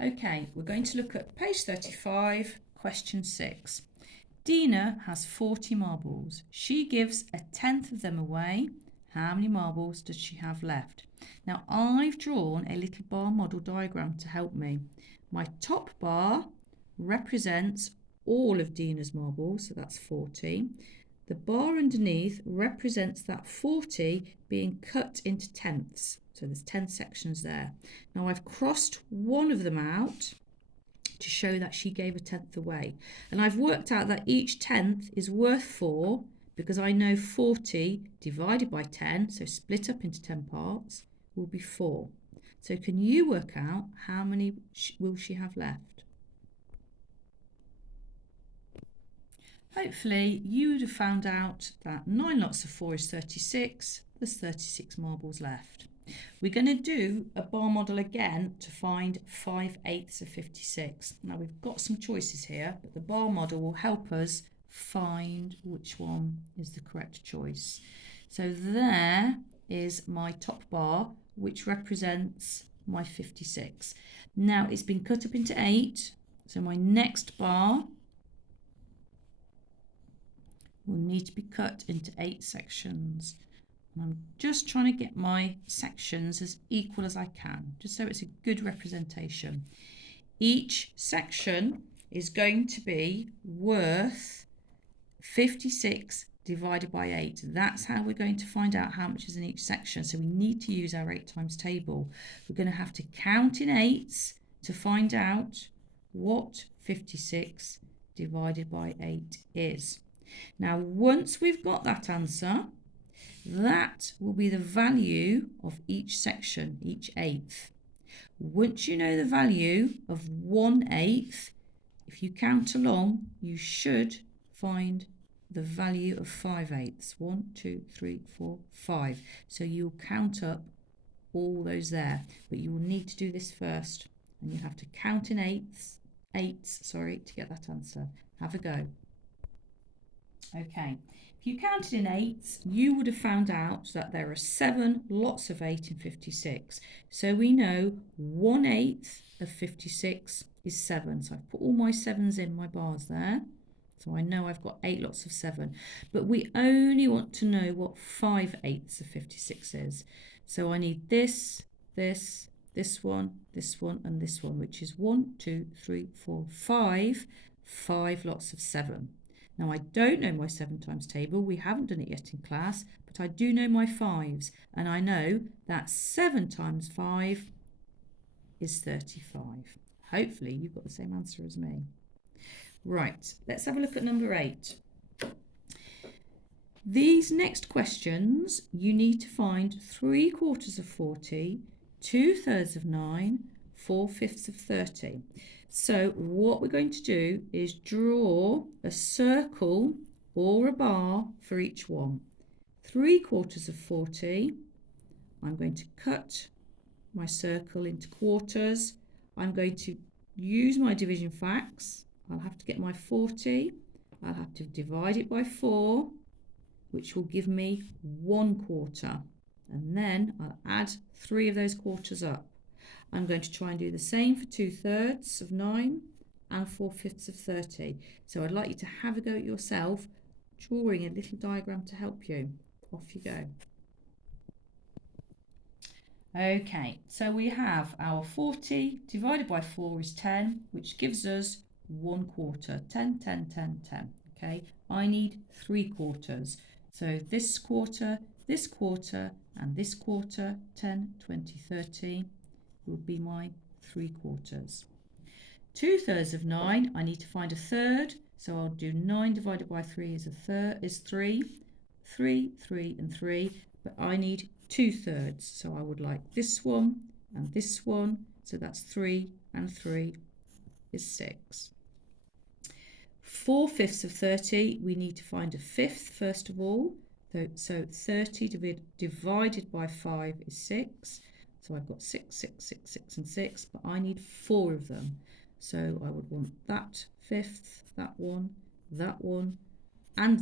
Okay, we're going to look at page 35, question 6. Dina has 40 marbles. She gives a tenth of them away. How many marbles does she have left? Now, I've drawn a little bar model diagram to help me. My top bar represents all of Dina's marbles, so that's 40. The bar underneath represents that 40 being cut into tenths. So there's 10 sections there. Now I've crossed one of them out to show that she gave a tenth away. And I've worked out that each tenth is worth 4 because I know 40 divided by 10, so split up into 10 parts, will be 4. So can you work out how many will she have left? Hopefully you would have found out that 9 lots of 4 is 36. There's 36 marbles left. We're going to do a bar model again to find 5/8 of 56. Now we've got some choices here, but the bar model will help us find which one is the correct choice. So there is my top bar, which represents my 56. Now it's been cut up into 8, so my next bar will need to be cut into 8 sections. And I'm just trying to get my sections as equal as I can, just so it's a good representation. Each section is going to be worth 56 divided by 8. That's how we're going to find out how much is in each section. So we need to use our 8 times table. We're going to have to count in 8s to find out what 56 divided by 8 is. Now, once we've got that answer, that will be the value of each section, each eighth. Once you know the value of 1/8, if you count along, you should find the value of 5/8. 1, 2, 3, 4, 5. So you'll count up all those there, but you will need to do this first, and you have to count in eights, to get that answer. Have a go. Okay, if you counted in 8s, you would have found out that there are 7 lots of 8 in 56. So we know 1/8 of 56 is 7. So I've put all my 7s in my bars there. So I know I've got 8 lots of 7. But we only want to know what 5/8 of 56 is. So I need this one, and this one, which is 1, 2, 3, 4, 5. 5 lots of 7. Now, I don't know my 7 times table. We haven't done it yet in class, but I do know my 5s. And I know that 7 times 5 is 35. Hopefully, you've got the same answer as me. Right, let's have a look at number 8. These next questions, you need to find 3/4 of 40, 2/3 of 9, 4/5 of 30. So what we're going to do is draw a circle or a bar for each one. 3/4 of 40, I'm going to cut my circle into quarters. I'm going to use my division facts. I'll have to get my 40. I'll have to divide it by 4, which will give me 1/4. And then I'll add 3 of those quarters up. I'm going to try and do the same for 2/3 of 9 and 4/5 of 30. So I'd like you to have a go at yourself, drawing a little diagram to help you. Off you go. Okay, so we have our 40 divided by 4 is 10, which gives us 1/4. 10, 10, 10, 10. Okay, I need 3/4. So this quarter, and this quarter, 10, 20, 30. Will be my 3/4. 2/3 of 9, I need to find a third, so I'll do 9 divided by 3 is 3. 3, 3 and 3, but I need 2/3, so I would like this one and this one, so that's 3 and 3 is 6. 4/5 of 30, we need to find a fifth first of all, so 30 divided by 5 is 6. So I've got 6, 6, 6, 6 and 6, but I need 4 of them. So I would want that fifth, that one, and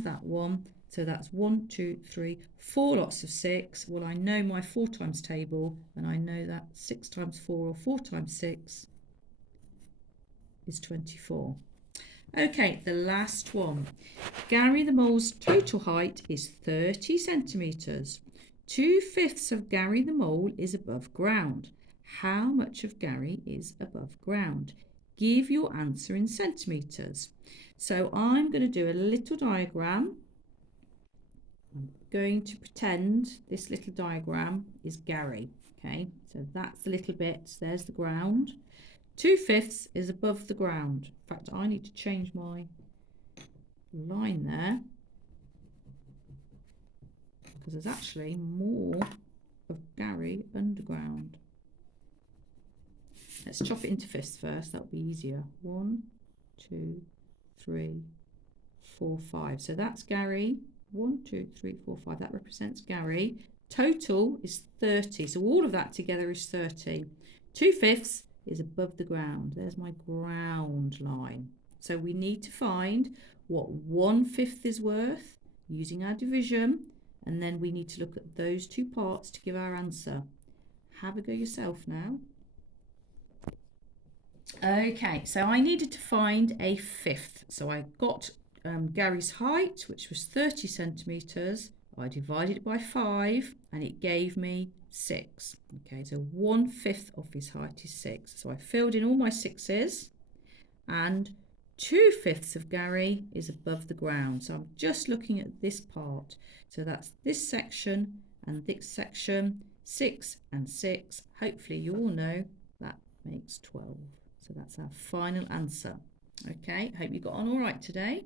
that one. So that's 1, 2, 3, 4 lots of 6. Well, I know my 4 times table, and I know that 6 times 4 or 4 times 6 is 24. Okay, the last one. Gary the mole's total height is 30 centimetres. 2/5 of Gary the mole is above ground. How much of Gary is above ground? Give your answer in centimetres. So I'm going to do a little diagram. I'm going to pretend this little diagram is Gary. Okay, so that's the little bit. There's the ground. 2/5 is above the ground. In fact, I need to change my line there because there's actually more of Gary underground. Let's chop it into fifths first. That'll be easier. 1, 2, 3, 4, 5. So that's Gary. 1, 2, 3, 4, 5. That represents Gary. Total is 30. So all of that together is 30. 2/5 is above the ground. There's my ground line. So we need to find what 1/5 is worth using our division, and then we need to look at those two parts to give our answer. Have a go yourself now. Okay, so I needed to find a fifth. So I got Gary's height, which was 30 centimetres. I divided it by 5 and it gave me 6. Okay, so 1/5 of his height is 6. So I filled in all my 6's, and 2/5 of Gary is above the ground. So I'm just looking at this part. So that's this section and this section, 6 and 6. Hopefully you all know that makes 12. So that's our final answer. Okay, hope you got on all right today.